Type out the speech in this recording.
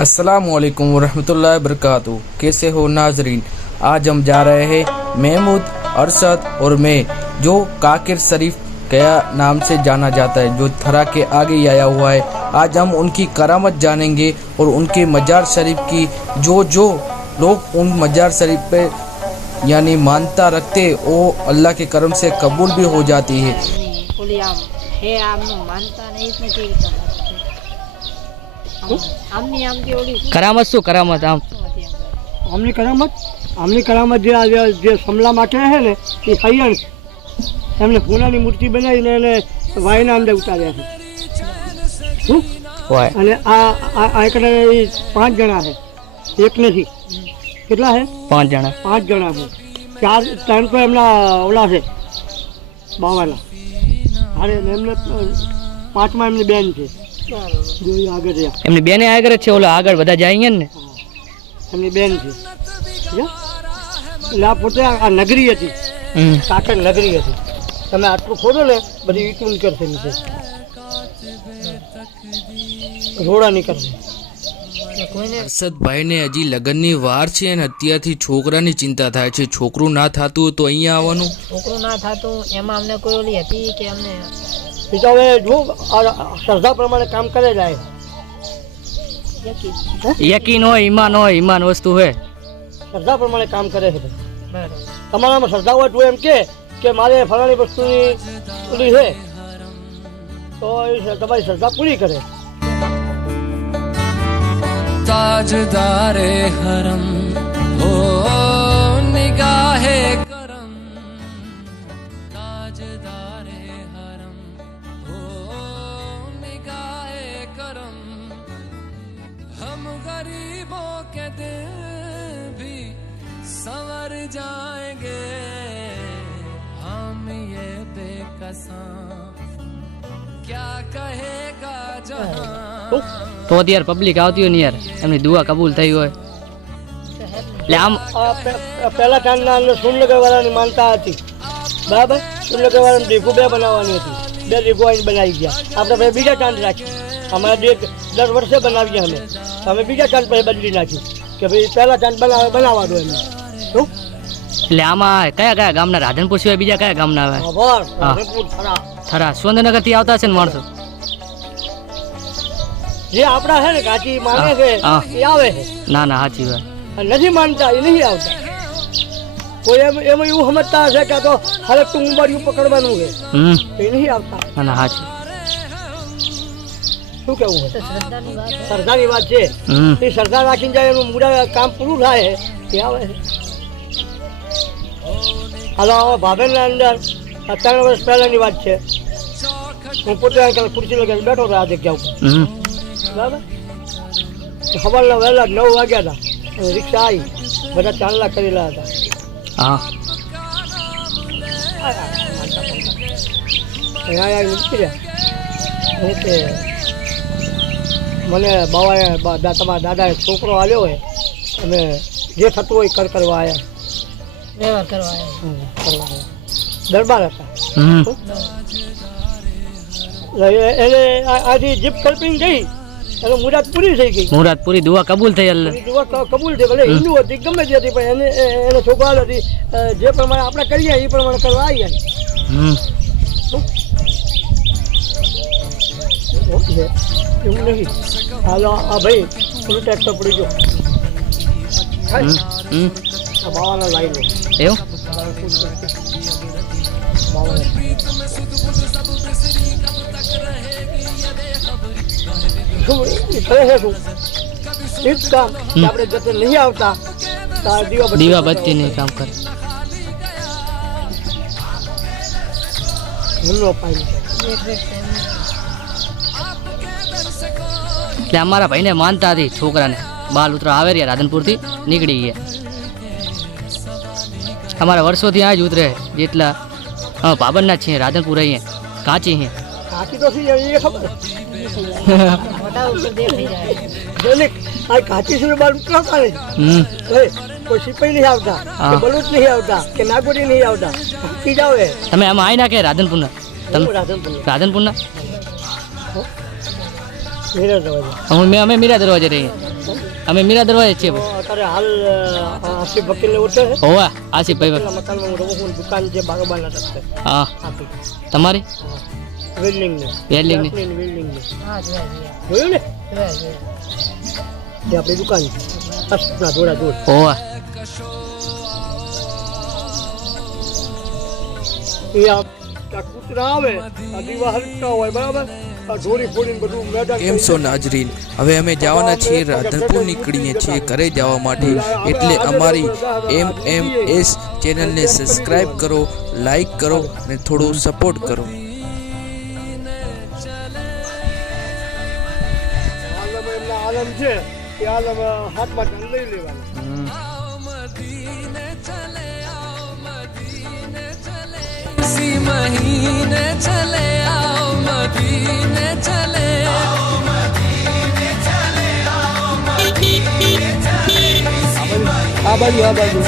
अस्सलामुअलैकुम वरहमतुल्लाहि वबरकातुहू। कैसे हो नाजरीन? आज हम जा रहे हैं महमूद, अरशद और मैं, जो काकिर शरीफ गया नाम से जाना जाता है, जो थरा के आगे ही आया हुआ है। आज हम उनकी करामत जानेंगे और उनके मजार शरीफ की जो लोग उन मजार शरीफ पे यानी मानता रखते वो अल्लाह के करम से कबूल भी हो जाती है। करामत शू करामत આમની કરામત જે સમલા માટે છે ને એ હૈયણ એમને પૂનાની મૂર્તિ બનાવીને એને વાયના અંદર ઉતાર્યા છે અને આ એકડે 5 જણા છે, એક નથી, કેટલા છે? 5 જણા છે. 3 તો એમના ઓલા છે બાવાના, અરે એમને 5માં એમની બેન છે, આગળ એમની બેને આગળ છે, ઓલા આગળ બધા જાય ને એમની બેન છે. એટલે આ પોતે આ નગરી હતી, કાકર નગરી હતી. તમે આટલું ખોદો ને બધી ઈટું નીકળશે, નીચે રોડા નીકળશે. અરશદભાઈને હજી લગ્નની વાર છે અને અત્યારથી છોકરાની ચિંતા થાય છે. છોકરું ના થતું તો અહીંયા આવવાનું, છોકરું ના થતું એમાં અમને કોઈ ઓલી હતી કે અમને બીજા હવે જો શ્રદ્ધા પ્રમાણે કામ કરે જાય. યકીન હોય, ઈમાન વસ્તુ હોય, શ્રદ્ધા પ્રમાણે કામ કરે છે. તમારામાં શ્રદ્ધા હોય તો એમ કે મારે ફલાણી વસ્તુની ઓલી છે તો એ તમારી શ્રદ્ધા પૂરી કરે. ताजदारे हरम हो निगाहे करम, ताजदारे हरम हो निगाहे करम, हम गरीबों के दिल भी संवर जाएंगे, हम ये बेकसां क्या कहेगा जहां. તો અત્યારે પબ્લિક આવતી હોય ને યાર, એમની દુઆ કબૂલ થઈ હોય. એટલે આમ પહેલા કાંડના અંદર સુનગરવાળાની માનતા હતી, બરાબર? સુનગરવાળાને દીઘું 2 બનાવવાની હતી, 2 દીઘું અહીં બનાવી ગયા. આપણે ભાઈ બીજા ચાંદ રાખ્યું, અમારે દર વર્ષે બનાવીએ અમે બીજા ચાંદ પછી બદલી નાખ્યું કે ભાઈ પહેલા ચાંદ બનાવવા દો એમને. શું એટલે આમાં કયા ગામના? રાધનપુર સિવાય બીજા કયા ગામના આવે? થરા સુરેન્દ્રનગર થી આવતા છે ને માણસો? જે આપડા છે ને કાચી માને છે એ આવે છે. ના સાચી વાત, નથી માનતા એ નહીં આવતા. કોઈ એમાં એવું સમજતા હશે કે તો હવે તું ઉંબાડિયું પકડવાનું છે, એ નહીં આવતા. ના સાચી. શું કેવું છે? શ્રદ્ધાની વાત છે. એ શ્રદ્ધા રાખીને જાય એનું મૂળા કામ પૂરું થાય એ આવે છે. હાલો ભાભેરના અંદર 3 વર્ષ પહેલાની વાત છે. હું પોતે ખુરશી લગાવી બેઠો હતો આ જગ્યા ઉપર, બરાબર? સવારના વહેલા 9 વાગ્યા હતા, રિક્ષા આવી, બધા ચાંદલા કરેલા હતા. મને બાવાએ તમારા દાદાએ છોકરો આવ્યો હોય અને જે થતું હોય કરવા આવ્યા, વ્યવહાર કરવા આવ્યા, દરબાર હતા. એને આથી જીપ કલ્પીને ગઈ એટલે મુરાદ પૂરી થઈ ગઈ. મુરાદ પૂરી, દુઆ કબૂલ થઈ. દુઆ કબૂલ થઈ, ભલે હિન્દુ હતી ગમે તે હતી, પણ એને છોકરા હતી જે પ્રમાણે આપણે કરીએ એ પ્રમાણે કરવા આવી. એવું નહીં. હાલો આ ભાઈ પેલું ટ્રેક્ટર પડી ગયો બાવાના લાઈ લો એવું. આપણે જતે નહીં આવતા દીવા બત્તી નહીં કામ કરે. એટલે અમારા ભાઈને માનતા હતી, છોકરાને બાલ ઉતરા આવે રહ્યા રાધનપુર થી નીકળી ગયા. અમારા વર્ષોથી આ જ ઉતરે, જેટલા પાબંદના છીએ રાધનપુર અહીંયા કાચી છે. કાચી તો ખબર કાચી સુર બાર ઉતરતા નહીં, કોઈ સિપાઈ નહીં આવતા, બલુચ નહીં આવતા, કે નાગોરી નહીં આવતા. તમે આમાં આવી ના કે રાધનપુરના? રાધનપુરના અમે મીરા દરવાજે રહીએ. અમે મીરા દરવાજે છીએ તો અત્યારે હાલ આસિફ વકીલને ઓળખે છે હોવા આસિફભાઈ પેલા મકાનમાં હું રહું છું દુકાન છે બાગબાના રસ્તે હા આપી તમારી વેલ્ડિંગની વેલ્ડિંગની વેલ્ડિંગની હા જોયા જોયું ને જોયા એ આપણી દુકાન છે અસ્તના જોડા જોડ હોવા એ આ કૂતરા આવે આ દીવા હરકતા હોય બરાબર આ ઢોરી ફોડીને બધું મેદાન કેમ છો નાજરીન, હવે અમે જવાના છીએ રાધનપુર, નીકળીએ છીએ ઘરે જવા માટે, એટલે અમારી MMS ચેનલને સબસ્ક્રાઇબ કરો, લાઈક કરો અને થોડું સપોર્ટ કરો. આલમ એમના આલમ છે એ આલમ હાથમાં લઈ લેવાનું इसी महीने चले आओ मदीने चले આ બાજુ